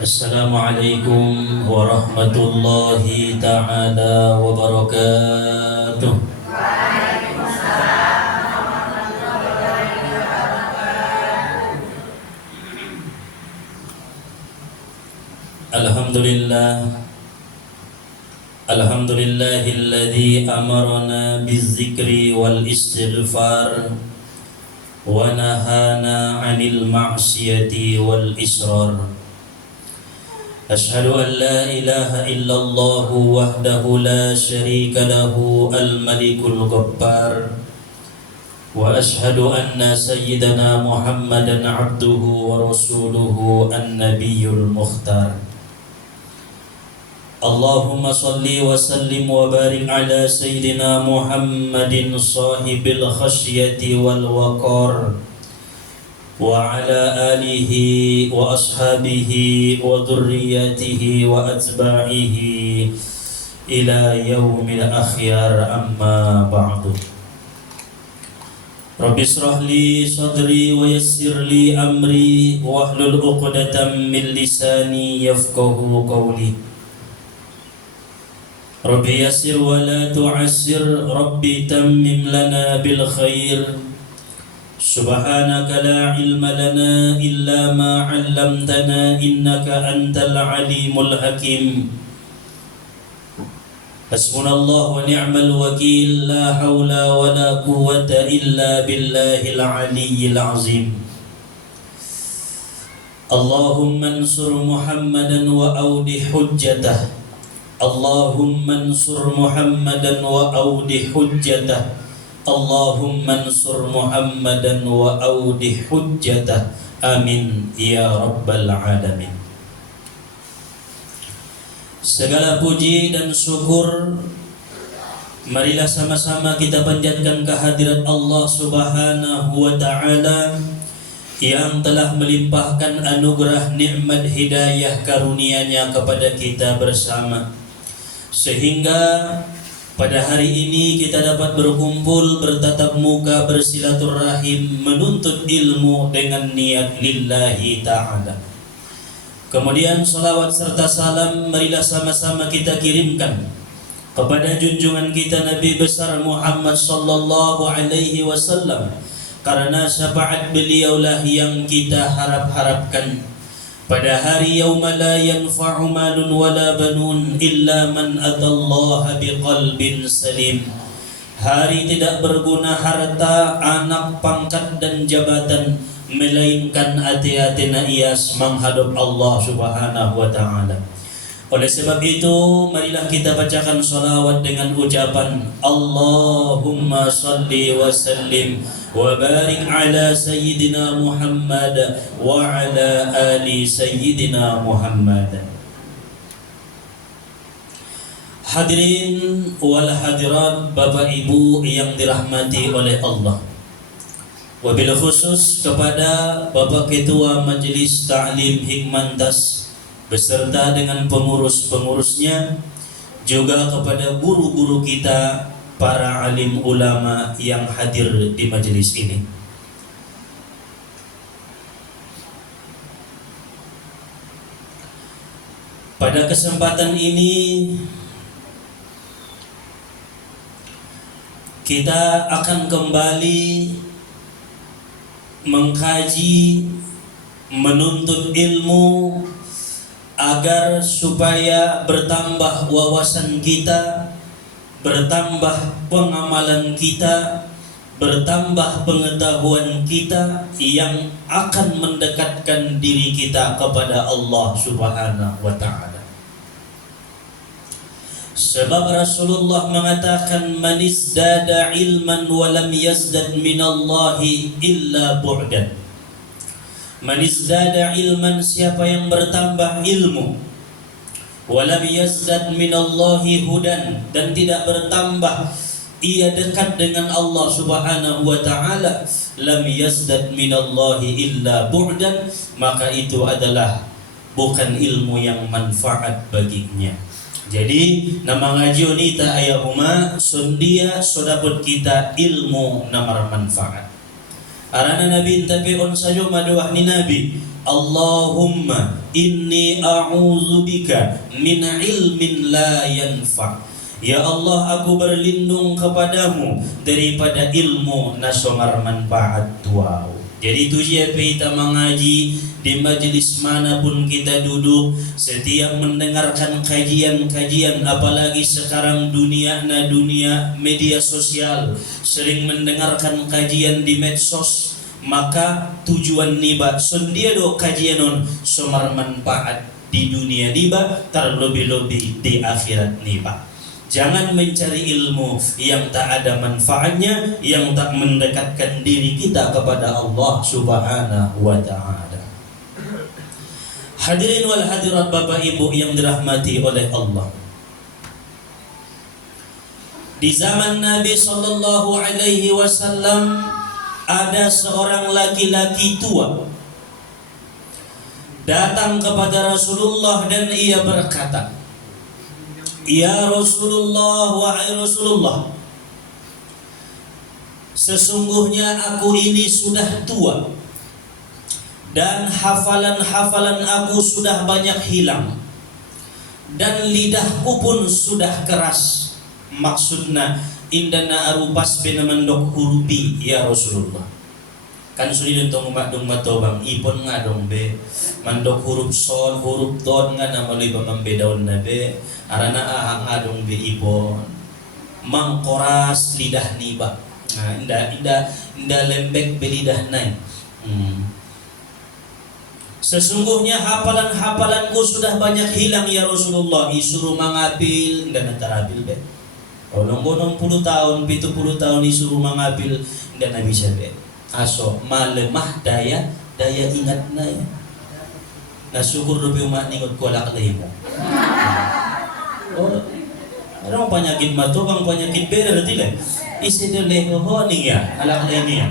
Assalamualaikum warahmatullahi ta'ala wabarakatuh. Alhamdulillahilladzi amarna bizzikri wal istighfar wa nahana 'anil ma'siyati wal israr. Ashhadu an la ilaha illallah wahdahu la syarika lahu al-malikul ghaffar wa ashhadu anna sayyidana Muhammadan abduhu wa rasuluhu an-nabiyyul mukhtar. Allahumma salli wa sallim wa barik ala sayyidina Muhammadin sahibil khasyati wal waqar wa ala alihi wa ashabihi wa dhurriyyatihi wa atba'ihi ila yaumil akhyar, amma ba'du. Rabbi israh li sadri wa yassir li amri wahlul 'uqdatam min lisani yafqahu qawli. Rabbi yassir wa la tu'assir, Rabbi tammim lana bil khair. Subhanaka la ilma lana illa ma 'allamtana innaka antal alimul hakim. Hasbunallahu wa ni'mal wakil, la haula wa la quwwata illa billahil aliyyil azim. Allahumma ansur Muhammadan wa awdi hujjatah. Allahumma ansur Muhammadan wa awdi hujjatah. Allahumma ansur Muhammadan wa awdi hujjatah. Amin ya rabbal alamin. Segala puji dan syukur marilah sama-sama kita panjatkan kehadirat Allah Subhanahu wa ta'ala yang telah melimpahkan anugerah nikmat hidayah karunia-Nya kepada kita bersama, sehingga pada hari ini kita dapat berkumpul, bertatap muka, bersilaturahim, menuntut ilmu dengan niat lillahi ta'ala. Kemudian salawat serta salam marilah sama-sama kita kirimkan kepada junjungan kita Nabi besar Muhammad sallallahu alaihi wasallam, karena syafaat beliaulah yang kita harap-harapkan pada hari yauma la yanfa'u malun wala banun illa man atallaha biqalbin salim. Hari tidak berguna harta, anak, pangkat dan jabatan, melainkan hati-hatina ias menghadap Allah Subhanahu wa ta'ala. Oleh sebab itu, marilah kita bacakan salawat dengan ucapan Allahumma salli wa sallim wa barik ala sayyidina Muhammad wa ala ali sayyidina Muhammad. Hadirin wal hadirat, Bapak Ibu yang dirahmati oleh Allah, wabil khusus kepada Bapak Ketua Majelis Ta'lim Hikmantas beserta dengan pengurus-pengurusnya, juga kepada guru-guru kita, para alim ulama yang hadir di majelis ini. Pada kesempatan ini kita akan kembali mengkaji, menuntut ilmu agar supaya bertambah wawasan kita, bertambah pengamalan kita, bertambah pengetahuan kita yang akan mendekatkan diri kita kepada Allah Subhanahu wa ta'ala. Sebab Rasulullah mengatakan man izdada ilman wa lam yazdad minallahi illa bu'dan. Man izdada ilman, siapa yang bertambah ilmu, walam yazdad minallahi hudan, dan tidak bertambah ia dekat dengan Allah Subhanahu wa ta'ala, lam yazdad minallahi illa bu'dan, maka itu adalah bukan ilmu yang manfaat baginya. Jadi nama ngaji unita ayahuma sundia sodaput kita ilmu namar manfaat. Arana Nabi tapi on sajo maduah ni Nabi Allahumma inni a'udzubika min ilmin la yanfa'. Ya Allah, aku berlindung kepadamu daripada ilmu nasomar manfaat tuau. Jadi itu siapa kita mengaji di majelis manapun kita duduk, setiap mendengarkan kajian-kajian, apalagi sekarang dunia media sosial, sering mendengarkan kajian di medsos, maka tujuan niba sondia do kajian non somar manfaat di dunia niba, terlebih-lebih di akhirat niba. Jangan mencari ilmu yang tak ada manfaatnya, yang tak mendekatkan diri kita kepada Allah Subhanahu wa ta'ala. Hadirin wal hadirat Bapak Ibu yang dirahmati oleh Allah. Di zaman Nabi sallallahu alaihi wasallam ada seorang laki-laki tua datang kepada Rasulullah dan ia berkata, "Ya Rasulullah, wahai Rasulullah, sesungguhnya aku ini sudah tua dan hafalan-hafalan aku sudah banyak hilang dan lidahku pun sudah keras." Maksudnya indana arupas penamandok hurupi ya Rasulullah. Kan sudah dong madong matobang ipon nga dong be mandok huruf son huruf don nga na maloy ba mambedaon na be arana nga dong be ipon mangkoras lidah niba inda lembek be lidah nai. Sesungguhnya hafalan-hafalanku sudah banyak hilang ya Rasulullah. Disuruh mangapil inda natarabil be. Kalau 60 tahun 70 tahun disuruh mangapil inda na bisa be. Aso malemah daya ingat na ya. Nasyukur rupi umat ningot ko alak mo. Oh, ano penyakit matubang penyakit beda tila. Isi dele honing ya alak niya.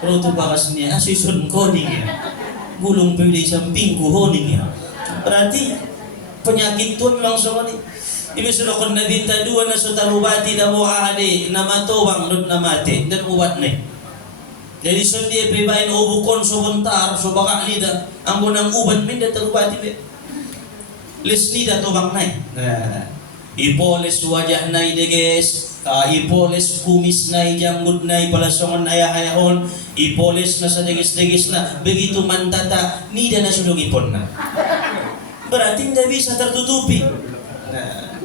Pero tu bakas niya asisun ko niya. Gulung pilih samping ko honing ya. Berarti penyakit tu langsung ni. Ibi sudah kon nabinta dua na sutarubati da mo ade na matubang dun na mati dan ubat ni. Jadi sundi pribain ubukon sebentar so baka lida ang gunang uban minda terubati be. Les nida to bang nai. Nah, ipoles wajah nai de guys. Ipoles kumis nai janggut nai palasongan ayah-ayahon. Ipoles na sa degis-degis na begitu mantata nida na sulog ipon na. Berarti tidak bisa tertutupi. Nah,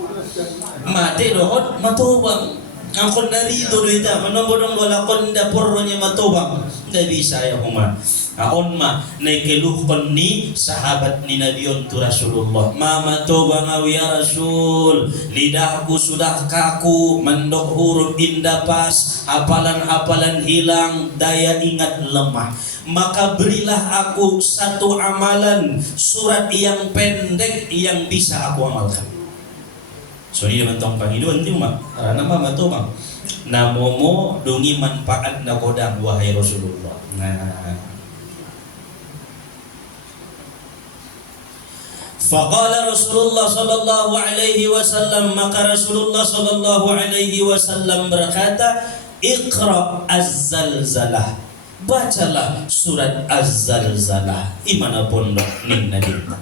mati doon matubang. Ang kon narito doita manobodong wala kon da porronya matobang da bisa ya huma aon ma naikeluh kon ni sahabat ni Nabiyon tu Rasulullah mama tobang ya Rasul lidahku sudah kaku mandok huruf indah pas hafalan-hafalan hilang daya ingat lemah maka berilah aku satu amalan surat yang pendek yang bisa aku amalkan. So dia mentong Panginoon ti ma karena mama to bang namomo dungi manfaat na kodang wahai Rasulullah. Nah, faqala Rasulullah sallallahu alaihi wasallam maka Rasulullah sallallahu alaihi wasallam berkata iqra az-zalzalah bacalah surat az-zalzalah imanapun ning nadita.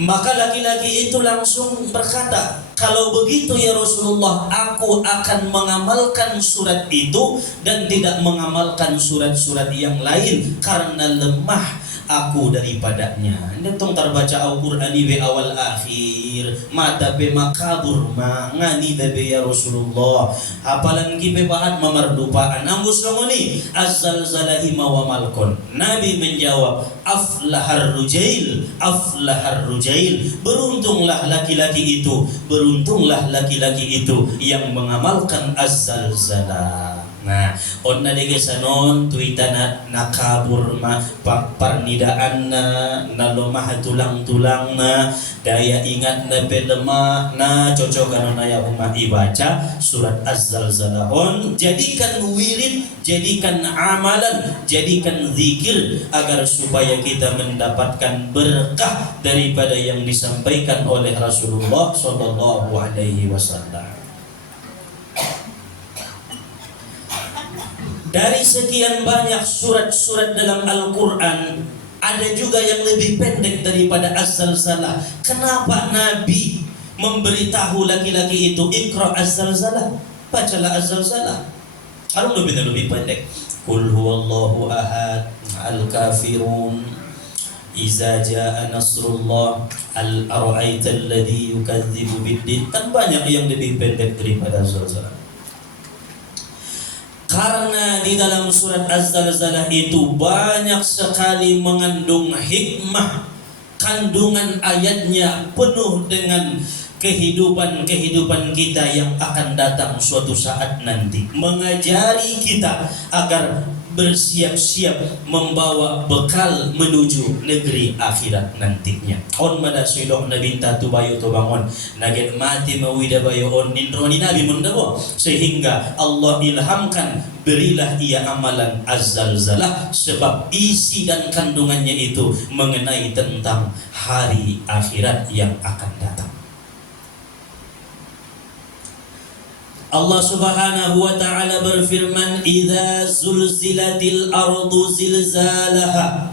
Maka laki-laki itu langsung berkata, kalau begitu ya Rasulullah, aku akan mengamalkan surat itu dan tidak mengamalkan surat-surat yang lain karena lemah aku daripadanya. Ini tong terbaca Al-Quran di awal akhir, mata be makabur ngani be ya Rasulullah. Apalan ki be baat mamardupaan. Ambus longoni az-zalzalah wa malkon. Nabi menjawab, aflahar rujail, aflahar rujail. Beruntunglah laki-laki itu, beruntunglah laki-laki itu yang mengamalkan az-zalzalah. Nah, onna dege sanon tuitana nakabur ma parnidaan na lemah tulang-tulang na daya ingat na lemah na cocokan ya umat ibaca surat az-zalzalahon jadikan wirid jadikan amalan jadikan zikir agar supaya kita mendapatkan berkah daripada yang disampaikan oleh Rasulullah sallallahu alaihi wasallam. Dari sekian banyak surat-surat dalam Al-Quran, ada juga yang lebih pendek daripada Az-Zalzalah. Kenapa Nabi memberitahu laki-laki itu, Iqra Az-Zalzalah, bacalah Az-Zalzalah? Kalau lebih pendek, Qul huwallahu ahad, Al-Kafirun, Iza jaa nasrullah, Al-ara'aita alladhi yukadzibu biddin. Kan banyak yang lebih pendek daripada Az-Zalzalah. Karena di dalam surat Az-Zalzalah itu banyak sekali mengandung hikmah, kandungan ayatnya penuh dengan kehidupan kita yang akan datang suatu saat nanti, mengajari kita agar bersiap-siap membawa bekal menuju negeri akhirat nantinya. On mada suidok nabi tatu bayo to bangun naget mati mawida bayo on nindroni nabi mendabo, sehingga Allah ilhamkan, berilah ia amalan Az-Zalzalah, sebab isi dan kandungannya itu mengenai tentang hari akhirat yang akan datang. Allah Subhanahu wa ta'ala berfirman, "Idza zulzilatil ardu zilzalaha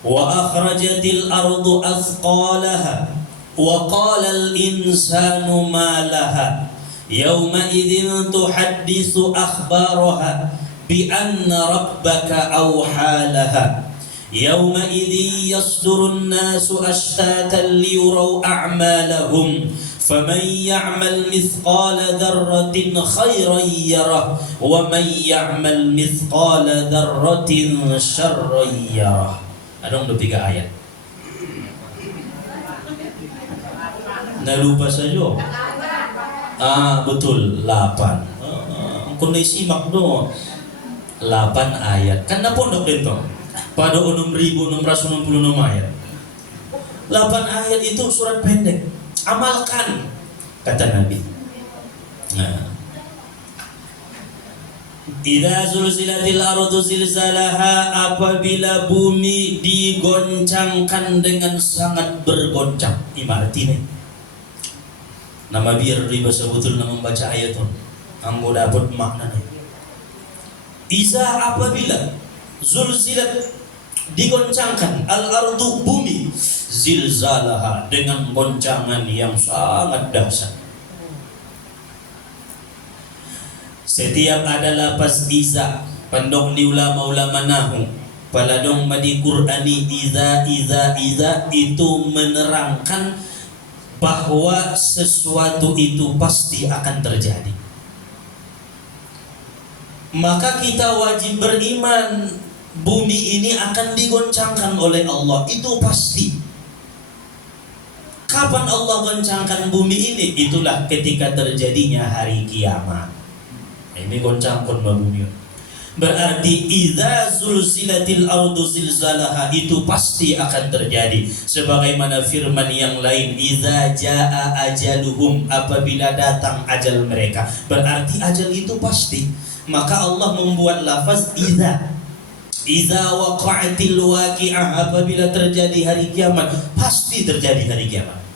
wa akhrajatil ardu athqalaha wa qala al insanu ma laha yawma idzin tuhadditsu akhbaraha bi anna rabbaka awhalaha yawma idzi yasdurun nasu ashtatan liyuraw a'malahum faman ya'mal mithqala dzarratin khairan yarah wa man ya'mal mithqala dzarratin syarran yarah." Ada untuk 3 ayat. Nah, lupa saja. Betul, 8. Kung naisimak do 8 ayat. Kan napondok din to. Pada 6.666 ayat. 8 ayat itu surat pendek. Amalkan, kata Nabi. Nah, idza zulzilatil ardu zilzalaha, apabila bumi digoncangkan dengan sangat bergoncang. Ibaratnya nama biar riba sebetul nama membaca ayat itu anggo dapat maknanya. Iza, apabila zulzilat digoncangkan, al-ardu bumi, zilzalaha dengan goncangan yang sangat dahsyat. Setiap ada lapas iza, pandong di ulama-ulama nahu, paladong madi Qur'ani iza itu menerangkan bahwa sesuatu itu pasti akan terjadi. Maka kita wajib beriman, bumi ini akan digoncangkan oleh Allah, itu pasti. Kapan Allah goncangkan bumi ini? Itulah ketika terjadinya hari kiamat. Ini goncangkan bumi. Berarti idza zulzilatil ardu zilzalaha, itu pasti akan terjadi. Sebagaimana firman yang lain, idza jaa ajaluhum, apabila datang ajal mereka. Berarti ajal itu pasti. Maka Allah membuat lafaz idza waqa'atil waqi'ah, apabila terjadi hari kiamat, pasti terjadi hari kiamat.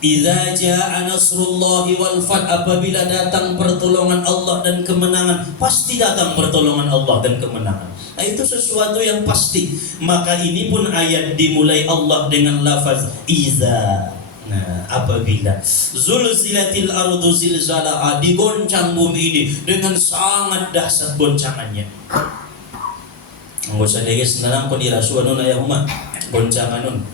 Idza jaa nasrullahi wal fath, apabila datang pertolongan Allah dan kemenangan, pasti datang pertolongan Allah dan kemenangan. Nah, itu sesuatu yang pasti. Maka ini pun ayat dimulai Allah dengan lafaz idza. Nah, apabila zulzilatil ardu zilzalaha, digoncang bumi ini dengan sangat dahsyat goncangannya. Enggak usah deh guys, nanam ko dirasu anu na yahuma goncangan nun.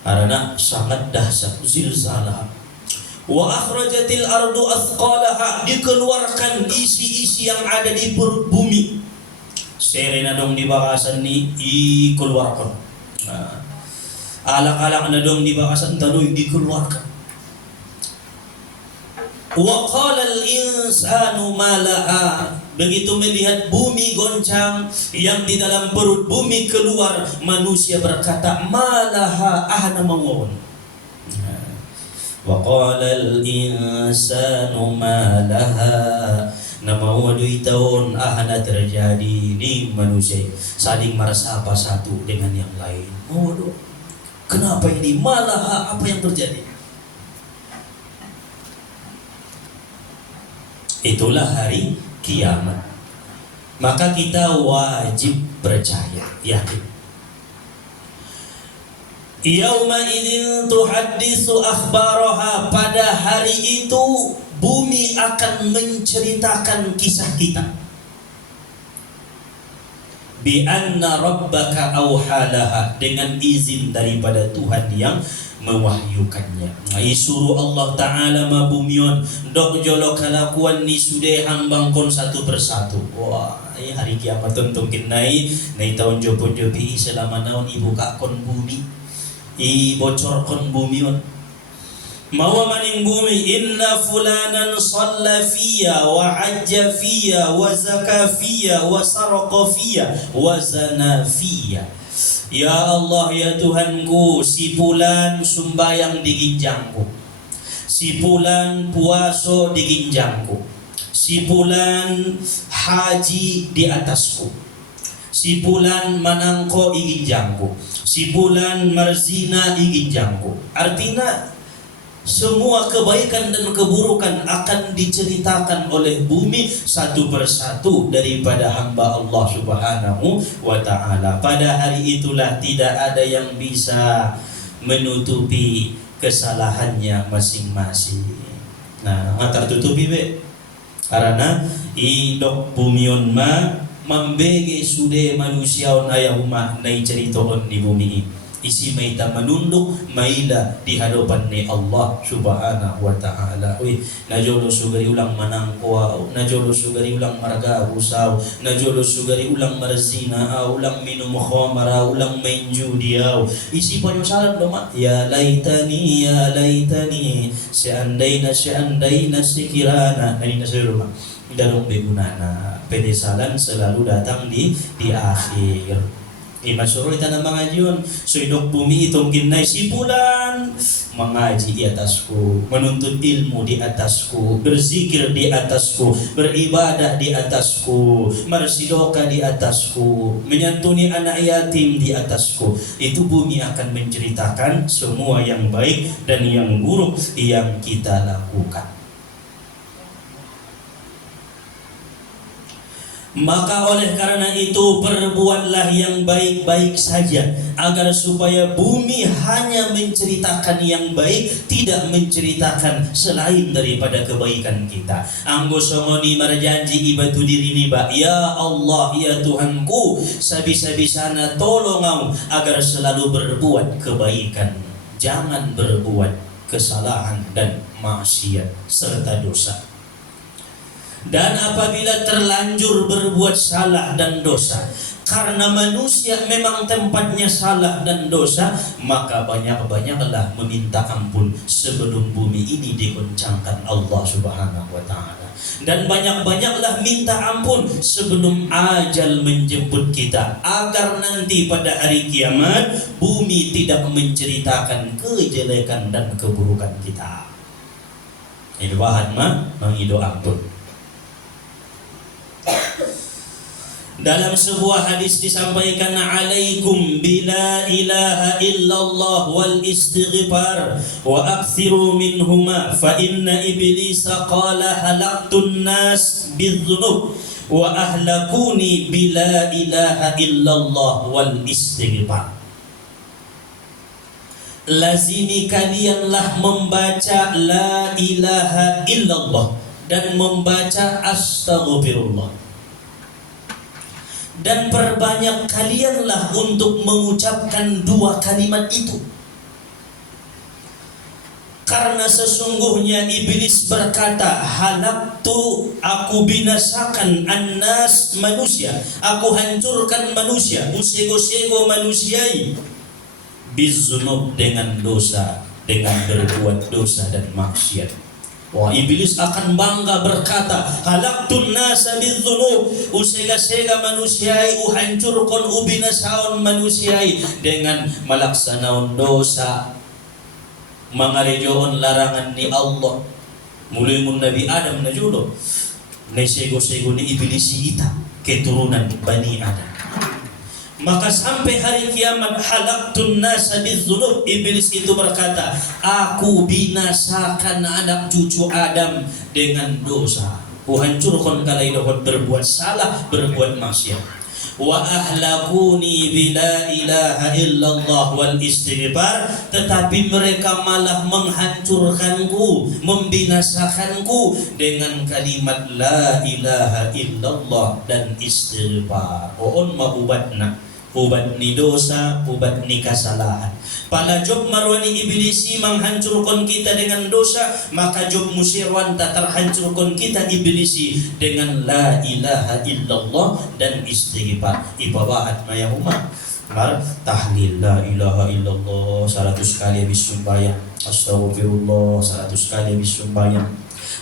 Karena sangat dahsyat zilzalah. Wa akhrajatil ardu athqalaha, dikeluarkan isi-isi yang ada di perut bumi. Serena dong di bakasan ni dikeluarkan. Alak-alak na dong di bakasan tanoy dikeluarkan. Wa qala al-insanu ma laha, begitu melihat bumi goncang, yang di dalam perut bumi keluar, manusia berkata, malaha ahna mawon. Wa qala al-insanu ma laha, nama waduh tahun ahna terjadi. Ini manusia saling merasa apa satu dengan yang lain. Waduh, kenapa ini? Malaha, apa yang terjadi? Itulah hari kiamat. Maka kita wajib percaya, yakin. Yauma idzin tuhaddisu akhbaraha, pada hari itu bumi akan menceritakan kisah kita. Bi anna rabbaka auhalaha, dengan izin daripada Tuhan yang mewahyukannya. Suruh Allah Ta'ala mabumion dok jolo kalakuan ni sudah hambangkon satu persatu. Wah, hari kiamat tentu kinai nai tahun jopo-jopi selama naon ibu kakon bumi i bocorkon bumion mawa maning bumi, inna fulanan shalla fiyya wa hajja fiyya wa zaka fiyya wa saraqa fiyya wa zana fiyya. Ya Allah, ya Tuhanku, si fulan sumbayang di ginjangku, si fulan puaso di ginjangku, si fulan haji di atasku, si fulan manangko di ginjangku, si fulan marzina di ginjangku. Artinya semua kebaikan dan keburukan akan diceritakan oleh bumi satu persatu daripada hamba Allah Subhanahu wa Ta'ala. Pada hari itulah tidak ada yang bisa menutupi kesalahannya masing-masing. Nah, tertutupi be. Karena idok bumion ma membege sude manusia on ayahuma nai ceritoon di bumi ini. Isi maita menunduk maila di hadapan ni Allah Subhanahu wa Ta'ala. Najolo sugari ulang manangkuau, najolo sugari ulang marga usau, najolo sugari ulang marzina, ulang minum khamara, ulang main judiau. Isi penyesalan doma, ya laitani seandainya sekirana nani nasiruma darung begunana. Penyesalan selalu datang di akhir. Masyurul tanah mengajian suidok bumi itong kinay si bulan mengaji di atasku, menuntut ilmu di atasku, berzikir di atasku, beribadah di atasku, marsidoka di atasku, menyantuni anak yatim di atasku. Itu bumi akan menceritakan semua yang baik dan yang buruk yang kita lakukan. Maka oleh karena itu perbuatlah yang baik-baik saja, agar supaya bumi hanya menceritakan yang baik, tidak menceritakan selain daripada kebaikan kita. Anggo songoni marjanji ibadu diri niba, ya Allah, ya Tuhanku, sabisa-bisana tolongau agar selalu berbuat kebaikan, jangan berbuat kesalahan dan maksiat serta dosa. Dan apabila terlanjur berbuat salah dan dosa, karena manusia memang tempatnya salah dan dosa, maka banyak-banyaklah meminta ampun sebelum bumi ini digoncangkan Allah Subhanahu wa Ta'ala. Dan banyak-banyaklah minta ampun sebelum ajal menjemput kita, agar nanti pada hari kiamat bumi tidak menceritakan kejelekan dan keburukan kita. Ini bahan mengido ampun. Dalam sebuah hadis disampaikan, alaikum bila ilaha illallah wal istighfar wa akthiru minhuma fa inna iblisa qala halaktun nas bidzunub wa ahlakuni bila ilaha illallah wal istighfar. Lazimi kalianlah membaca la ilaha illallah dan membaca astaghfirullah. Dan perbanyak kalianlah untuk mengucapkan dua kalimat itu. Karena sesungguhnya iblis berkata, halaktu, aku binasakan annas, manusia, aku hancurkan manusia, usego-sego manusiai, bizunub, dengan dosa, dengan berbuat dosa dan maksiat. Wah, iblis akan bangga berkata, halaktun nasa bidzunub, usega-sega manusiai, uhancurkan ubinasaon manusiai dengan melaksanaon dosa, mangarejoon larangan ni Allah. Mulai mun Nabi Adam na julo, na sego-sego ni iblis kita, keturunan Bani Adam. Maka sampai hari kiamat, halaktun nasa bidzunub, iblis itu berkata, aku binasakan anak cucu Adam dengan dosa. hancurkan kalai dohot berbuat salah, berbuat maksiat. Wa ahlakuni bila ilaha illallah wal istighfar, tetapi mereka malah menghancurkanku, membinasakanku dengan kalimat la ilaha illallah dan istighfar. On maubatna, ubat ni dosa, ubat ni kesalahan. Pada job marwani iblisi menghancurkan kita dengan dosa, maka job musirwan tak terhancurkan kita iblisi dengan la ilaha illallah dan istighfar. Ibabahat maya umat mar tahlil la ilaha illallah 100 kali habis sembahyang, astagfirullah 100 kali habis sembahyang.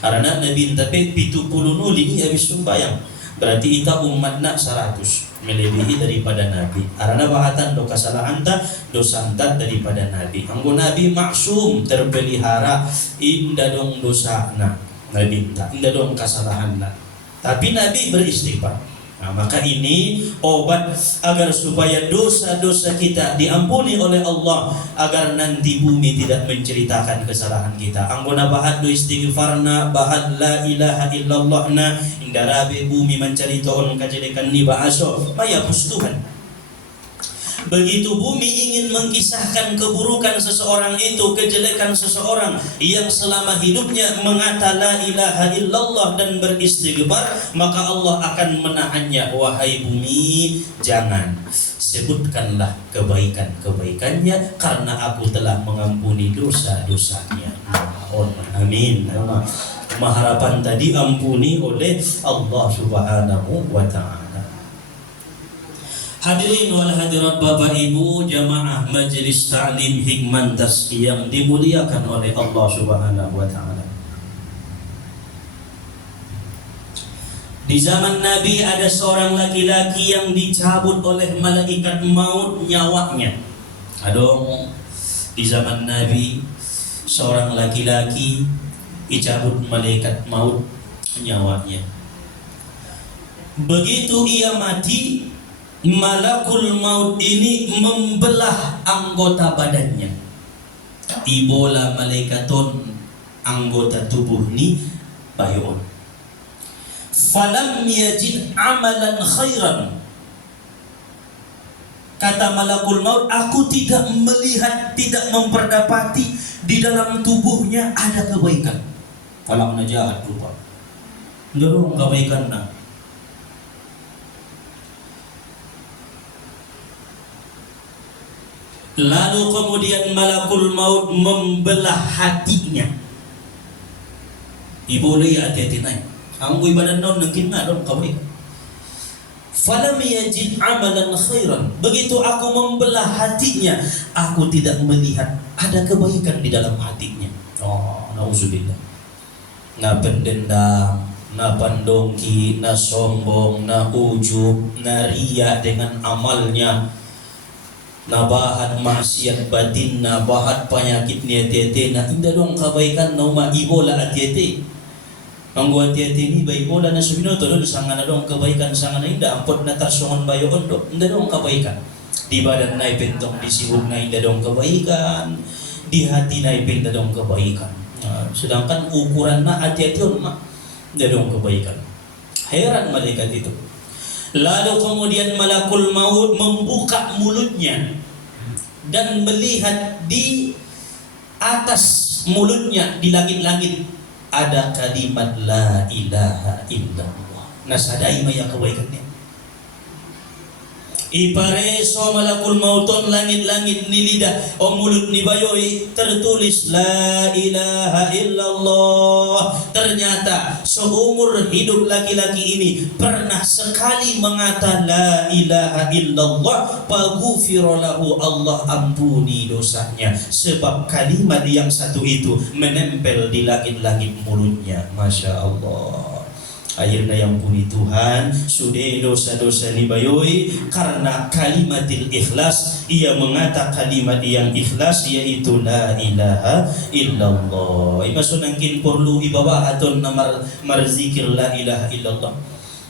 Karena Nabi tapi 70 nuli habis sembahyang, berarti kita umat nak 100 melebihi daripada Nabi. Karena bahatan do kesalahan ta, dosa ta daripada Nabi. Anggo Nabi maksum, terpelihara, indah dong dosa na Nabi ta, indah dong kesalahan na. Tapi Nabi beristighfar. Nah, maka ini obat agar supaya dosa-dosa kita diampuni oleh Allah, agar nanti bumi tidak menceritakan kesalahan kita. Anggona bahat do istighfarna, bahat la ilaha illallahna, indarabe bumi menceritakan kejelekan ni baaso, mayapus Tuhan. Begitu bumi ingin mengkisahkan keburukan seseorang itu, kejelekan seseorang yang selama hidupnya mengata la ilaha illallah dan beristighfar, maka Allah akan menahannya. Wahai bumi, jangan sebutkanlah kebaikan-kebaikannya, karena aku telah mengampuni dosa-dosanya. Amin. Harapan tadi ampuni oleh Allah Subhanahu wa ta'ala. Hadirin wal hadirat Bapak Ibu jamaah Majelis Ta'lim Hikman Tazkiyah yang dimuliakan oleh Allah Subhanahu wa ta'ala. Di zaman Nabi ada seorang laki-laki yang dicabut oleh malaikat maut nyawanya. Adong di zaman Nabi seorang laki-laki dicabut malaikat maut nyawanya. Begitu ia mati, malakul maut ini membelah anggota badannya. Ibola malaikaton anggota tubuh ni bayon. Falam yajid amalan khairan. Kata malakul maut, aku tidak melihat, tidak memperdapati di dalam tubuhnya ada kebaikan. Kalau najahat lupa, dorong kebaikan na. Lalu kemudian malakul maut membelah hatinya. Iboleh hati-hati naik. Anggu ibadah non nengkin na dong kebaikan. Falam yajid amalan khairan. Begitu aku membelah hatinya, aku tidak melihat ada kebaikan di dalam hatinya. Oh, nauzubillah. Na pendendam, na pandongki, na sombong, na ujub, na riya dengan amalnya, na bahat maksiat batin, na bahat penyakit ni hati-hati, na indah dong kebaikan na ibola hati-hati. Anggo hati-hati ni ba ibola na subino to do sangana dong kebaikan sangana indah ampot na tarsongon bayo ondo, indah dong kebaikan. Di badan na ipentong di sibuk na indah dong kebaikan, di hati na ipentong dong kebaikan. Sedangkan ukuran na hati-hati on indah dong kebaikan. Heran malaikat itu. Lalu kemudian malakul maut membuka mulutnya dan melihat di atas mulutnya di langit-langit ada kalimat la ilaha illallah. Nasadai maya kebaikannya. Ipareso malakul mauton langit-langit ni lidah o mulut ni bayoy tertulis la ilaha illallah. Ternyata seumur hidup laki-laki ini pernah sekali mengata la ilaha illallah, paghufira lahu, Allah ampuni dosanya, sebab kalimat yang satu itu menempel di langit-langit mulutnya. Masya Allah. Akhirnya yang puni Tuhan sudah dosa-dosa libayoi karena kalimatil ikhlas. Ia mengata kalimat yang ikhlas, yaitu la ilaha illallah. Imasun angkin perlu ibawa atau namar marzikir la ilaha illallah.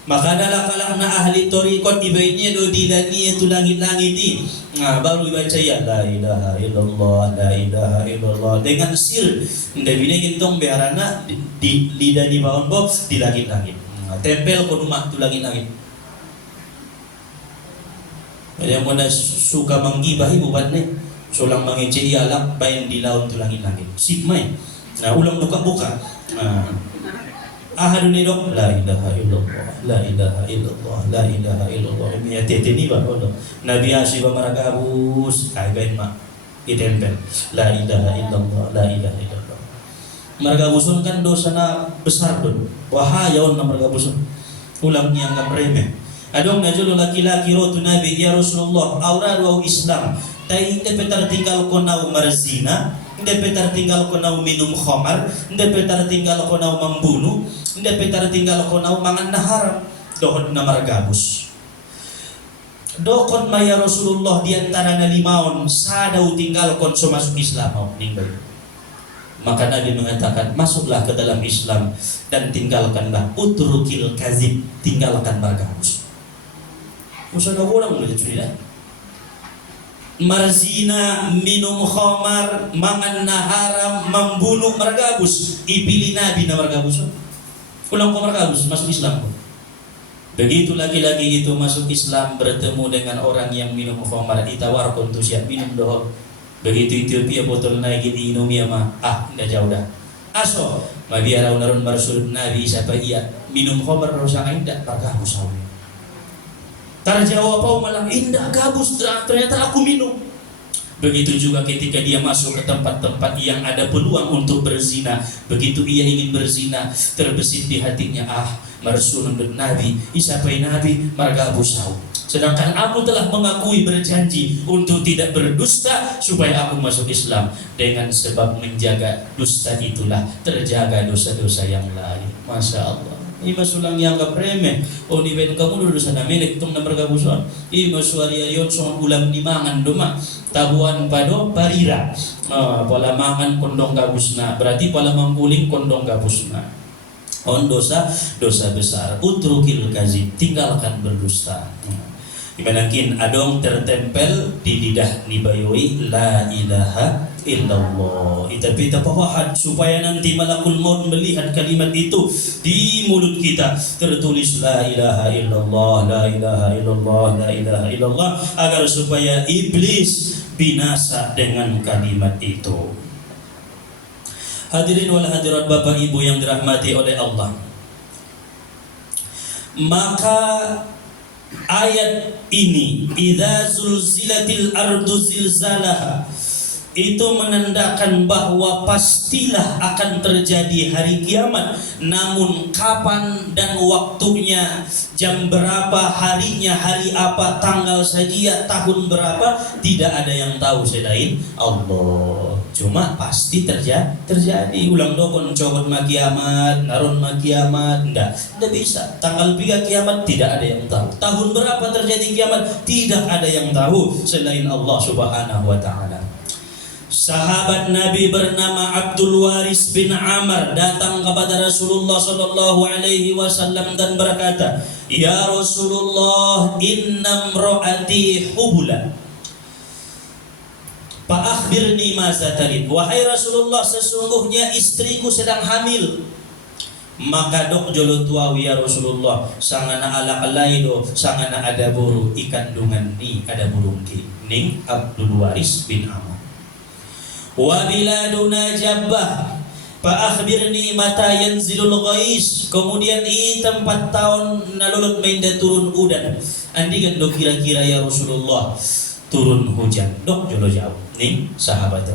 Maka adalah kalangna ahli torikot ibaitnya do dilani itu langit-langit ini. Nah, baru dibaca ya la ilaha illallah, la ilaha illallah dengan sir. Nda bine gintong biarana di lidani baon box di langit-langit. Nah, tempel ko rumah tu langit-langit. Yang mana suka menggibahi bukan nih, sulang mengecei alak bayan di laut tu langit-langit. Sip main. Nah, ulang buka-buka. Nah, ahadun idok la ilaha illallah, la ilaha illallah, la ilaha illallah. Ini ya teteni ba bodo. Nabi asy ba maragabus ay bain ma itempel. La ilaha illallah, la ilaha illallah. Maragabusun kan dosana besar don. Wahayaon na maragabusun. Ulang niang remeh. Adong najul laki-laki rotu Nabi ya Rasulullah aura wa Islam. Tai inte petar tinggal ko nau marzina, inte petar tinggal ko nau minum khamar, inte petar tinggal ko nau membunuh, inte petar tinggal ko nau mangan haram. Dohon na margabus. Dokon ma ya Rasulullah di antara na limaon sadau tinggal kon so masuk Islam mau ninggal. Maka Nabi mengatakan masuklah ke dalam Islam dan tinggalkanlah utrukil kazib, tinggalkan margabus. Usah orang boleh cerita. Marzina, minum khamar, mangan haram, membunuh margabus. Ipilih Nabi na margabus. Ulang ko margabus masuk Islam. Begitu laki-laki itu masuk Islam bertemu dengan orang yang minum khamar, ditawarkan tuh siap minum doh. Begitu Ethiopia botol naik di Indomie mah enggak jauh dah. Aso, mabiara unarun marsul Nabi siapa iya minum khamar harus sangat indah margabus. Terjawab apa malah indah gabus ternyata aku minum. Begitu juga ketika dia masuk ke tempat-tempat yang ada peluang untuk berzina. Begitu ia ingin berzina, terbesit di hatinya marsulun Nabi, isapai Nabi margabus sau. Sedangkan aku telah mengakui berjanji untuk tidak berdusta supaya aku masuk Islam. Dengan sebab menjaga dusta itulah terjaga dosa-dosa yang lain. Masya Allah. Ima sulang yang remeh. Oh di ben kamu dulu sana milik tung nomor gabuson. Ima suari ayon song ulam dimangan doma. Tabuan pado parira. Pola mangan kondong gabusna. Berarti pola mangguling kondong gabusna. On dosa besar. Utrukil kazib, tinggalkan berdusta. Imanangkin adong tertempel di lidah nibayoi la ilaha illallah. Tapi tapawahan supaya nanti malakul maut melihat kalimat itu di mulut kita tertulis la ilaha illallah, la ilaha illallah, la ilaha illallah, agar supaya iblis binasa dengan kalimat itu. Hadirin wal hadirat Bapak Ibu yang dirahmati oleh Allah. Maka ayat ini idza zulzilatil ardu zilzalaha itu menandakan bahwa pastilah akan terjadi hari kiamat. Namun kapan dan waktunya, jam berapa, harinya, hari apa, tanggal saja, tahun berapa, tidak ada yang tahu selain Allah. Cuma pasti terjadi. Ulang dokon cokot ma kiamat, naron ma kiamat, enggak bisa. Tanggal 3 kiamat tidak ada yang tahu. Tahun berapa terjadi kiamat tidak ada yang tahu selain Allah Subhanahu wa taala. Sahabat Nabi bernama Abdul Waris bin Amr datang kepada Rasulullah sallallahu alaihi wasallam dan berkata, "Ya Rasulullah, inna imraati hubula. Fa akhbirni ma zatalid." Wahai Rasulullah, sesungguhnya istriku sedang hamil. Maka dok jolo tuawi ya Rasulullah, sangana ala alaido, sangana ada buru ikandungan ni ada burung ki. Ning Abdul Waris bin Amr. Wa biladuna jabbah fa akhbirni mata yanzilul ghais. Kemudian di tempat tahun nalulut mainda turun udan. Andi kan dok kira-kira ya Rasulullah turun hujan. Dok jolo jauh ning sahabat.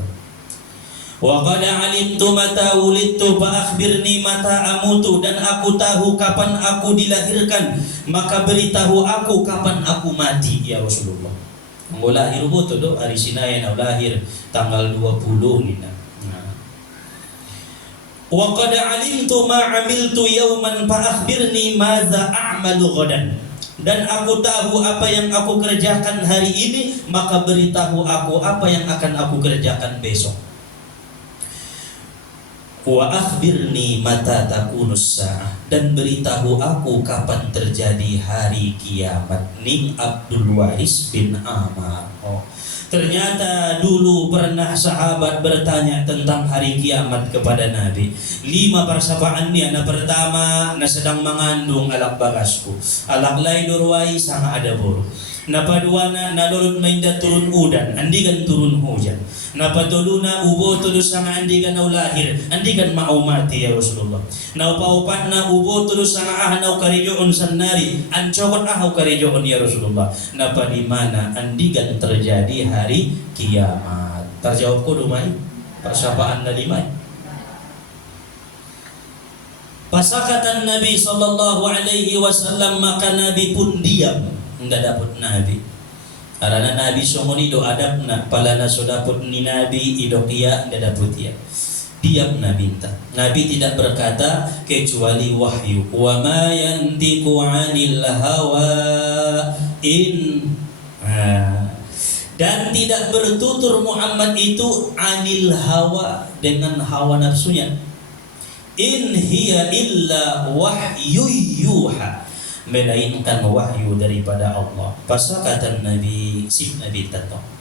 Wa qad alimtu mata wulidtu fa akhbirni mata amutu. Dan aku tahu kapan aku dilahirkan, maka beritahu aku kapan aku mati ya Rasulullah. Lahir buto do hari Sinai na lahir tanggal 20 nina. Wa qad alimtu ma amiltu yawman fa akhbirni madza a'malu ghadan. Dan aku tahu apa yang aku kerjakan hari ini, maka beritahu aku apa yang akan aku kerjakan besok. Wa akhbirni mata takunus sa'ah, dan beritahu aku kapan terjadi hari kiamat. Ning Abdul Waris bin Amar. Ternyata dulu pernah sahabat bertanya tentang hari kiamat kepada Nabi. 5 persabaan ni. Na pertama, na sedang mengandung alak bagasku. Alak lay durway sama ada buru. Na padua na nalulot mainda turun udan, andigan turun hujan. Na patuluna ubo tulus sama andigan na lahir, andigan mau mati ya Rasulullah. Na paupat na ubo tulus sama ahnaw karijoon sanari, ancokot ahaw karijoon ya Rasulullah. Na padimana andigan terjadi hari kiamat. Terjawab ko dumay, persapaan na limay. Pasakatan Nabi sallallahu alaihi wasallam, maka Nabi pun diam. Enggak dapat Nabi. Karena Nabi songoni do adab na palana so dapat ni Nabi idok ia enggak dapat ia. Diam Nabi entah. Nabi tidak berkata kecuali wahyu. Wa ma yantiqu 'anil hawa in dan tidak bertutur Muhammad itu 'anil hawa dengan hawa nafsunya. In hiya illa wahyu yuha, melainkan wahyu daripada Allah. Pasakatan Nabi si Nabi tatong.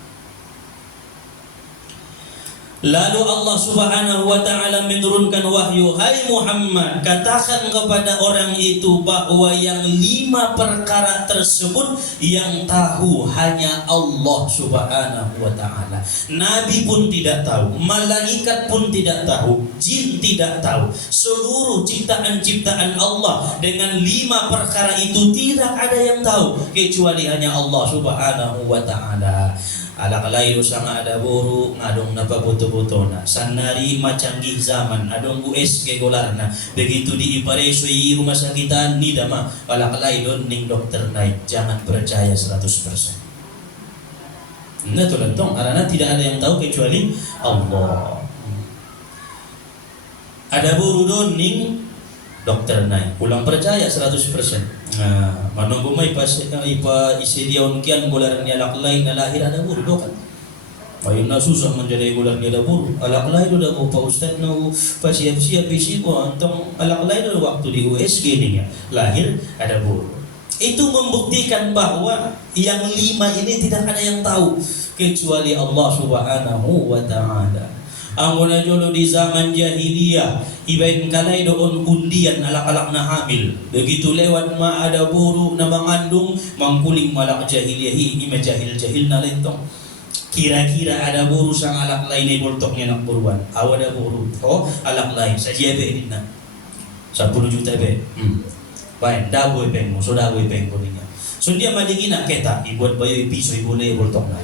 Lalu Allah Subhanahu wa ta'ala menurunkan wahyu, hai Muhammad, katakan kepada orang itu bahwa yang 5 perkara tersebut yang tahu hanya Allah Subhanahu wa ta'ala. Nabi pun tidak tahu, malaikat pun tidak tahu, jin tidak tahu. Seluruh ciptaan-ciptaan Allah dengan 5 perkara itu tidak ada yang tahu kecuali hanya Allah Subhanahu wa ta'ala. Alak layo sama ada buru ngadong napa buto-buto na sanari macanggih zaman adong USG golarna begitu diipareso i rumah sakitan ni dama alak layo ning dokter naik, jangan percaya 100%. Nah tu lantong karena tidak ada yang tahu kecuali Allah. Ada buru don ning dokter naik, ulang percaya 100%. Nah, manunggu may ipa isediaon kian gular ni alak lain na lahir ada buru kan. Ayun na susah menjadi gular ni ada buru. Alak lain udah ko pa ustad na pa siap-siap isi ko antong alak lain udah waktu di USG niya lahir ada buru. Itu membuktikan bahwa yang 5 ini tidak ada yang tahu kecuali Allah Subhanahu wa ta'ala. Ang una jolo di zaman jahiliyah ibain kalay doon undian alak-alak na hamil. Begitu lewat ma ada buru na mengandung mangkuling malak jahiliyah ima jahil-jahil na lentong. Kira-kira ada buru sang alak lain ni boltoknya nak buruan. Aw ada buru. Oh alak lain saja be din na. 10 juta be. Baik dagoy peng mo so dagoy peng ko niya. So dia maligina kita ibuat bayo ipiso ibule boltok na.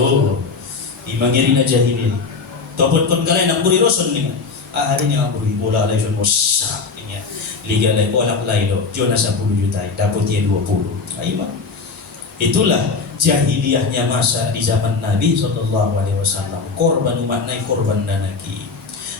Oh. Imangiri na jahiliyah. Topot kon kalay nak buri roson ni. Hari ni ang buri bola lay son mo sa niya. Liga lay bola lay do. Jo na 10 juta dapat dia 20. Ay ba? Itulah jahiliyahnya masa di zaman Nabi sallallahu alaihi wasallam. Korban umat nay korban nanaki.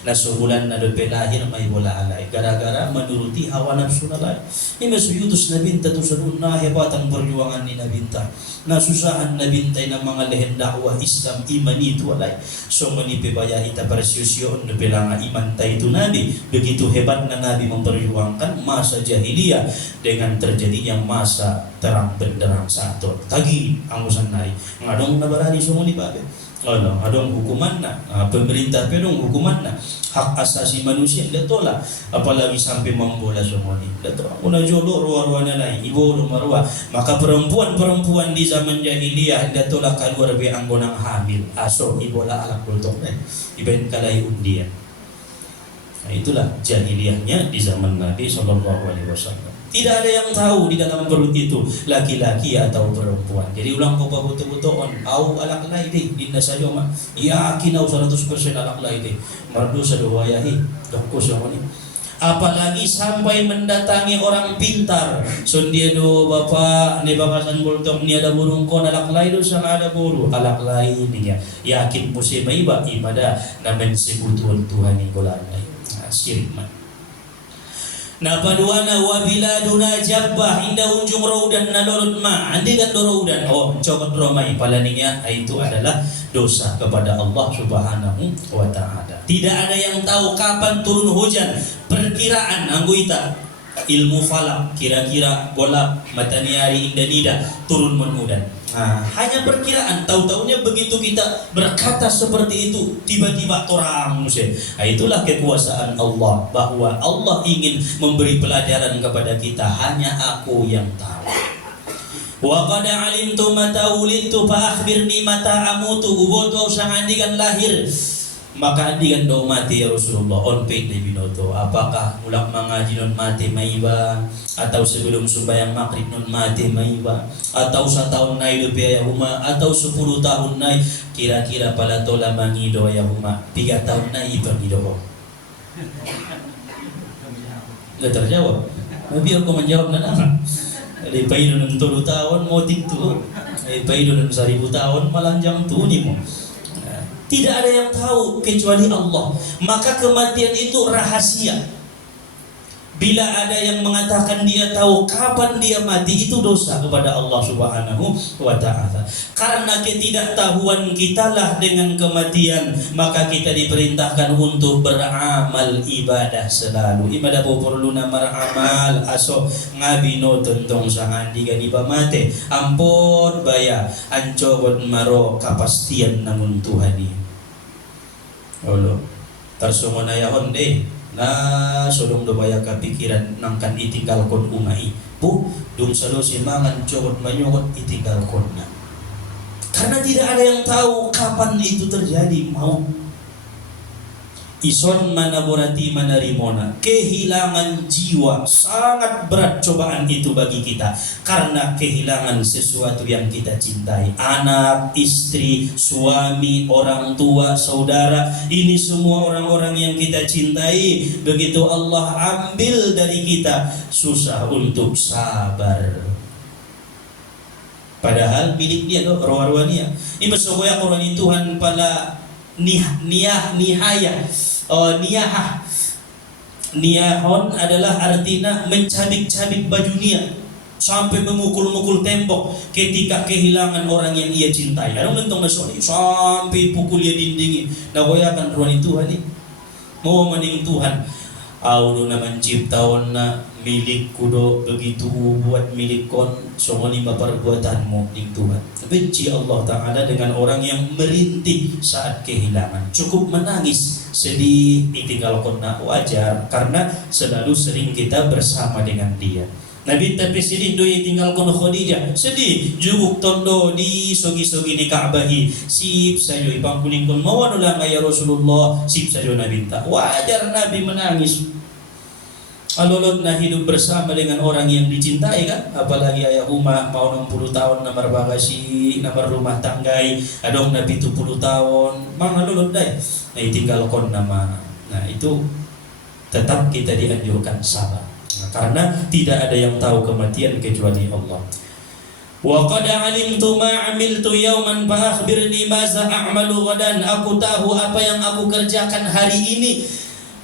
Nasubulan na do pelahir may bola alay gara-gara menuruti hawa nafsu nalay. Ini masuyutus na binta to sa na hebatan perjuangan ni Nabinta. Nasusahan na bintay ng mga lehen dakwah Islam iman itu alay. So manipibaya ita persiusyon na pelanga iman tayo Nabi. Begitu hebat na Nabi memperjuangkan masa jahiliyah dengan terjadinya masa terang benderang satu. Tagi ang usan nari. Ngadong nabarani sumuni babe. Adong hukuman na pemerintah pedong hukuman na hak asasi manusia datola apalagi sampai membola semua ni dato una jolo ruwa-ruwa na lain ibu marwa maka perempuan di zaman jahiliyah datola keluar be anggonang hamil aso ibola alak boltok iben kalai undian. Nah itulah jahiliyahnya di zaman Nabi sallallahu alaihi wasallam. Tidak ada yang tahu di dalam perut itu laki-laki atau perempuan. Jadi ulang ko pa buto-butoon au alak lain di saja ma yakin au 100% alak lain mardu sa duwayahi dokko sa ni. Apalagi sampai mendatangi orang pintar. So dia do bapa ni bakasan bultong ni ada burung kon alak lain do sa ada buru alak lain niya. Yakin mo si may iba ibada na mensebutuan Tuhan ni golan ay syirik man. Na paduana wabiladuna jabbah inda unjung raudan nalurut ma andikan do raudan cokot romai palaninya itu adalah dosa kepada Allah Subhanahu wa ta'ala. Tidak ada yang tahu kapan turun hujan. Perkiraan angguita ilmu falak, kira-kira bola matahari Indonesia turun menudan. Hanya perkiraan. Tahu-tahunya begitu kita berkata seperti itu, tiba-tiba orang muslim. Itulah kekuasaan Allah, bahwa Allah ingin memberi pelajaran kepada kita. Hanya aku yang tahu. Wa qad alimtu mata ulidtu fa akhbirni mata amutu. Uboto sang andikan lahir, maka andikan do mati ya Rasulullah. On paid na binoto. Apakah mulak mengaji non mati maiba, atau sebelum sembahyang maghrib non mati maiba, atau 1 tahun na hidup ya huma, atau 10 tahun na, kira-kira pala tola mangido ya huma 3 tahun na ipergido ko. Nggak terjawab. Biar ko menjawab na naman. Di paido ng 3 tahun mau tiktu, paido ng 1000 tahun malanjang tuni mo. Tidak ada yang tahu kecuali Allah. Maka kematian itu rahasia. Bila ada yang mengatakan dia tahu kapan dia mati, itu dosa kepada Allah Subhanahu wa ta'ala. Karena ketidaktahuan kitalah dengan kematian, maka kita diperintahkan untuk beramal ibadah selalu. Ibadah po perlu na maramal aso ngabino tentong sangan di pamate. Ampun baya ancobon maro kapastian namun Tuhan ni. Allah tarsumonayahon deh. Na sodong domaya kapikiran nangkan itinggal kon umai bu dum salo simangan cokot manyokot itinggal konna, karena tidak ada yang tahu kapan itu terjadi. Mau ison mana borati mana rimona, kehilangan jiwa sangat berat cobaan itu bagi kita, karena kehilangan sesuatu yang kita cintai. Anak, istri, suami, orang tua, saudara, ini semua orang-orang yang kita cintai. Begitu Allah ambil dari kita, susah untuk sabar. Padahal milik dia loh, roh-rohnya. Ini sokoya Quran Tuhan pala nihaya. Niyahon adalah artinya mencabik-cabik bajunya sampai memukul-mukul tembok ketika kehilangan orang yang ia cintai. Ada mentong nasoni sampai pukul dia dindingi. Nagoyakan ruang Tuhan ni. Mau maning Tuhan. Audo naman ciptaon na milik kudo begitu buat milik kon songoni perbuatanmu ning Tuhan. Benci Allah Ta'ala dengan orang yang merintih saat kehilangan. Cukup menangis, sedih, ditinggal kona wajar, karena selalu sering kita bersama dengan dia. Nabi tapi sedih doi tinggal kono Khadijah, sedih juguk tondo di sogi-sogi di Ka'bahi. Sip sayo ipang kuning kon mawano lang ya Rasulullah, sip sayo Nabi ta. Wajar Nabi menangis. Alolot na hidup bersama dengan orang yang dicintai kan, apalagi ayah Uma mau 60 tahun namar bagasi, namar rumah tanggai, adong Nabi 70 tahun, mang alolot dai. Nah tinggal kon nama. Nah itu tetap kita dianjurkan sabar. Karena tidak ada yang tahu kematian kecuali Allah. Wa qad alimtu ma amiltu yawman fa akhbirni ma sa'amalu ghadan. Aku tahu apa yang aku kerjakan hari ini,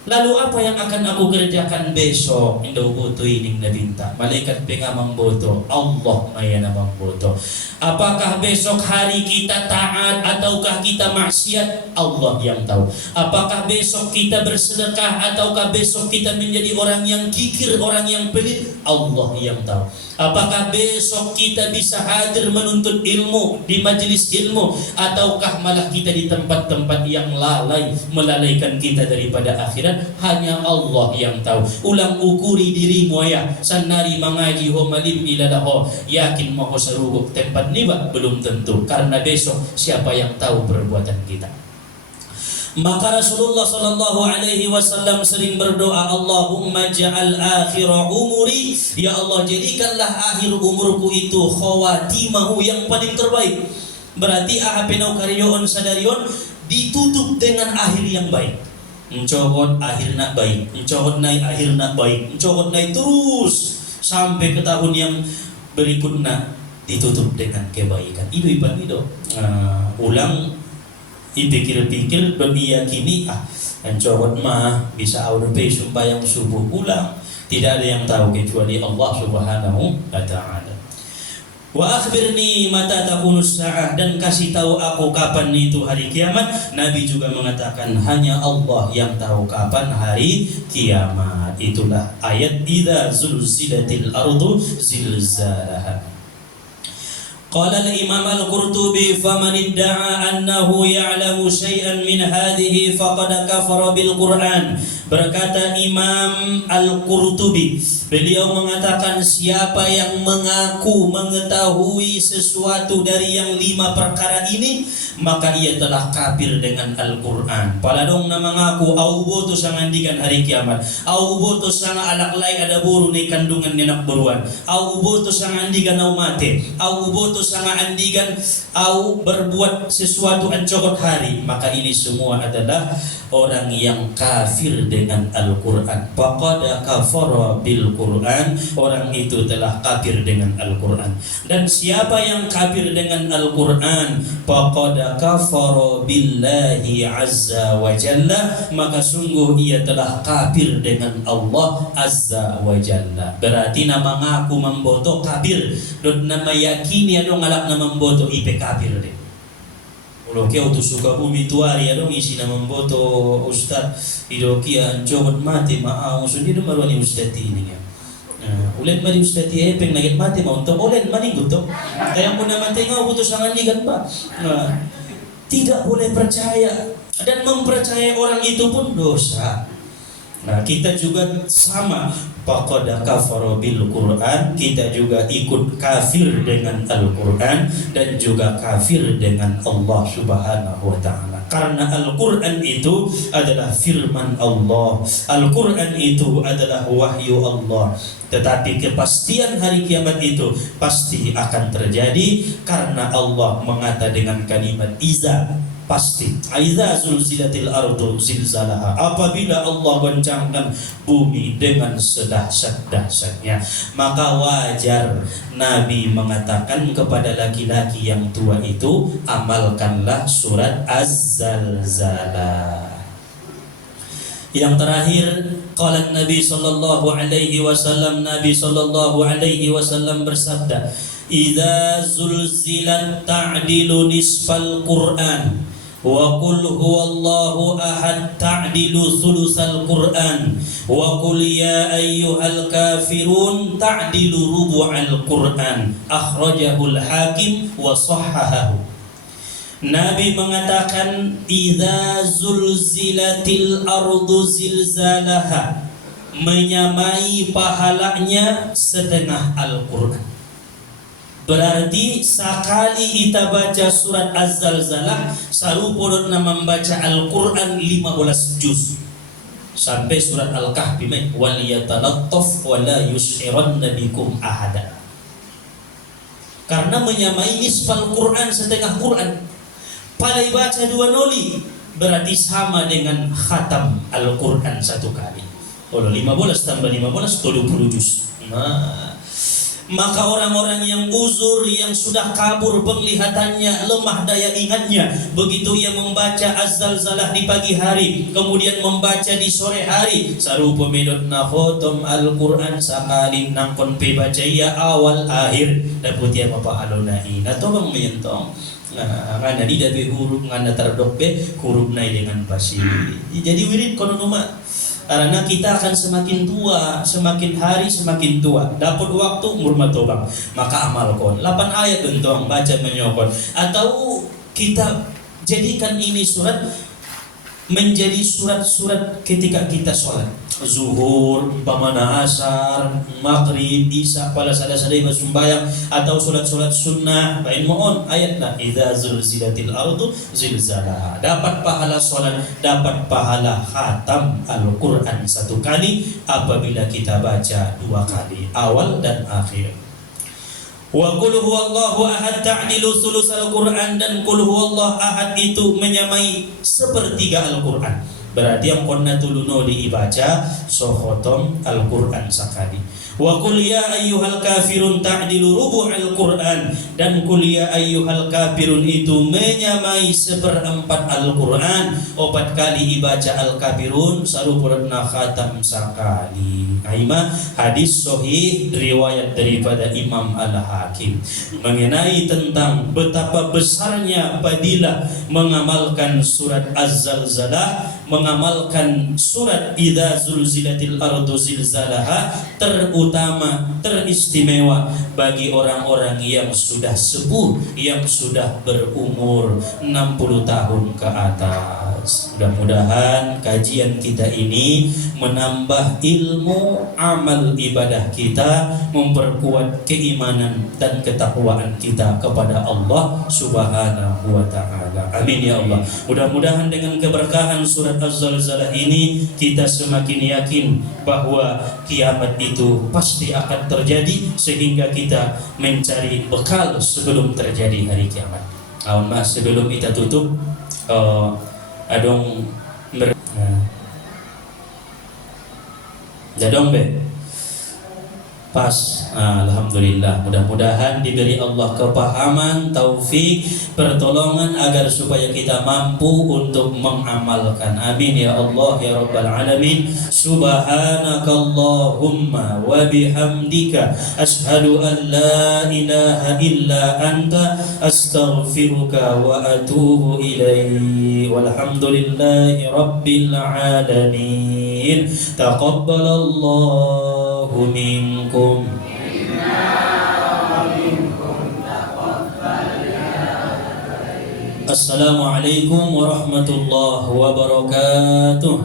lalu apa yang akan aku kerjakan besok? Indo buto ining nabinta. Malaikat pengamang boto, Allah maya namang boto. Apakah besok hari kita taat ataukah kita maksiat? Allah yang tahu. Apakah besok kita bersedekah ataukah besok kita menjadi orang yang kikir, orang yang pelit? Allah yang tahu. Apakah besok kita bisa hadir menuntut ilmu di majelis ilmu, ataukah malah kita di tempat-tempat yang lalai, melalaikan kita daripada akhirat? Hanya Allah yang tahu. Ulang ukuri dirimu ya, sanari mengaji ho malim iladaho, yakin maho sarugok tempat niba belum tentu, karena besok siapa yang tahu perbuatan kita. Maka Rasulullah sallallahu alaihi wasallam sering berdoa, Allahumma ja'al akhir umuri, ya Allah jadikanlah akhir umurku itu khawatimahu, yang paling terbaik. Berarti ahapenau karyoon sadarion ditutup dengan akhir yang baik. Mencokot akhirnya baik, mencokot naik akhirnya baik, mencokot naik terus sampai ke tahun yang berikutnya ditutup dengan kebaikan. Itu ibadah itu. Ulang dipikir-pikir dan diyakini mencokot mah bisa aurepe sembahyang subuh pulang. Tidak ada yang tahu kecuali Allah Subhanahu wa ta'ala. Wa akhbirni mata takunus sa'ah, dan kasih tahu aku kapan itu hari kiamat. Nabi juga mengatakan hanya Allah yang tahu kapan hari kiamat. Itulah ayat idza zulzilatil ardu zilzalaha. Qala al-Imam al-Qurtubi faman idda'a annahu ya'lamu syai'an min hadhihi faqad kafara bil Qur'an. Berkata Imam Al-Qurtubi, beliau mengatakan siapa yang mengaku mengetahui sesuatu dari yang 5 perkara ini, maka ia telah kafir dengan Al-Quran. Paladong na mengaku au boto sa ngandikan hari kiamat, au boto sa nga alaklay ada buru ni kandungan ni nakburuan, au boto sa ngandikan au mate, au boto sa nga andigan au berbuat sesuatu ancokot hari, maka ini semua adalah orang yang kafir dengan Al-Quran. Faqad kafara bil Quran, orang itu telah kafir dengan Al-Quran. Dan siapa yang kafir dengan Al-Quran, faqad kafara billahi azza wa jalla, maka sungguh ia telah kafir dengan Allah azza wa jalla. Berarti nama ngaku memboto kafir, dan nama yakini adong alak na memboto ipe kafir deh. Kalau kia utus suka bumi tuari adong isi na memboto ustad idokia coba mati maau sundi do marwani ustad ini ya. Ulen mari ustad epeng nagit mati mau untuk ulen mari guto. Kaya mo naman tengok utus sangan ni kan Pak. Tidak boleh percaya, dan mempercayai orang itu pun dosa. Nah, kita juga sama. Faqad kafara bil Quran, kita juga ikut kafir dengan Al-Quran dan juga kafir dengan Allah Subhanahu wa taala. Karena Al-Quran itu adalah firman Allah. Al-Quran itu adalah wahyu Allah. Tetapi kepastian hari kiamat itu pasti akan terjadi karena Allah mengata dengan kalimat iza, pasti. Aiza zulzilatil ardu zilzalaha, apabila Allah goncangkan bumi dengan sedahsyat-dahsyatnya, maka wajar Nabi mengatakan kepada laki-laki yang tua itu, amalkanlah surat Az-Zalzalah. Yang terakhir, qala Nabi sallallahu alaihi wasallam, Nabi sallallahu alaihi wasallam bersabda, idza zulzilat ta'dilu nisfal Qur'an wa qul huwallahu ahad ta'dilu thulusal Qur'an wa qul ya ayyuhal kafirun ta'dilu rubu'al Qur'an. Akhrajahul Hakim wa sahhahahu. Nabi mengatakan idza zulzilatil ardu zilzalaha, menyamai pahalanya setengah Al-Qur'an. Berarti sekali kita baca surat Az-Zalzalah sarupodot na membaca Al-Quran 15 juz sampai surat Al-Kahfi wal yatalattaf wa la yushiranna bikum ahada. Karena menyamai nisfal Quran, setengah Quran. Pada baca 2 noli berarti sama dengan khatam Al-Quran 1 kali. Kalau 15 tambah 15 20 juz. Maka orang-orang yang uzur, yang sudah kabur penglihatannya, lemah daya ingatnya, begitu ia membaca Az-Zalzalah di pagi hari, kemudian membaca di sore hari, sarupa medot na khotom Al-Quran sakali nangkon pe baca ia awal akhir dapat ia mapaalonai na to bang mayentong ngana di dabe huruf ngana tardok be huruf nai dengan pasti. Jadi wirid kono numa. Karena kita akan semakin tua, semakin hari semakin tua. Dapat waktu murmatobang, maka amalkan 8 ayat untuk baca menyokon. Atau kita jadikan ini surat menjadi surat-surat ketika kita sholat zuhur, pamana asar, maghrib, isya, pada sadar-sadar sembahyang, atau sholat-sholat sunnah. Bain mohon ayatlah idza zulzilatil ardu zilzalaha. Dapat pahala sholat, dapat pahala khatam Al-Quran 1 kali apabila kita baca 2 kali, awal dan akhir. Wa qul huwallahu ahad ta'dilu thulusal Qur'an, dan qul huwallahu ahad itu menyamai sepertiga Al-Quran. Berarti yang konna tuluno dibaca sohotom Al-Quran sakali. Wa qul ya ayyuhal kafirun ta'dilu rubu'al Qur'an, dan qul ya ayyuhal kafirun itu menyamai seperempat Al-Qur'an. 4 kali dibaca al-kafirun sarupurna khatam sakali. Aima hadis sahih riwayat daripada Imam Al-Hakim mengenai tentang betapa besarnya fadilah mengamalkan surat Az-Zalzalah, mengamalkan surat Idza Zulzilatil Ardu Zilzalaha, terutama teristimewa bagi orang-orang yang sudah sepuh, yang sudah berumur 60 tahun ke atas. Mudah-mudahan kajian kita ini menambah ilmu, amal ibadah kita, memperkuat keimanan dan ketakwaan kita kepada Allah Subhanahu wa taala. Amin ya Allah. Mudah-mudahan dengan keberkahan surat Az-Zalzalah ini kita semakin yakin bahwa kiamat itu pasti akan terjadi, sehingga kita mencari bekal sebelum terjadi hari kiamat. Mas, sebelum kita tutup, adong jadong be pas. Alhamdulillah, mudah-mudahan diberi Allah kepahaman, taufik, pertolongan agar supaya kita mampu untuk mengamalkan. Amin ya Allah ya Rabbal Alamin. Subhanakallahumma wa bihamdika asyhadu an la ilaha illa anta astaghfiruka wa atubu ilaik. Walhamdulillahi rabbil alamin. Taqabbalallahu minkum. Assalamualaikum warahmatullahi wabarakatuh.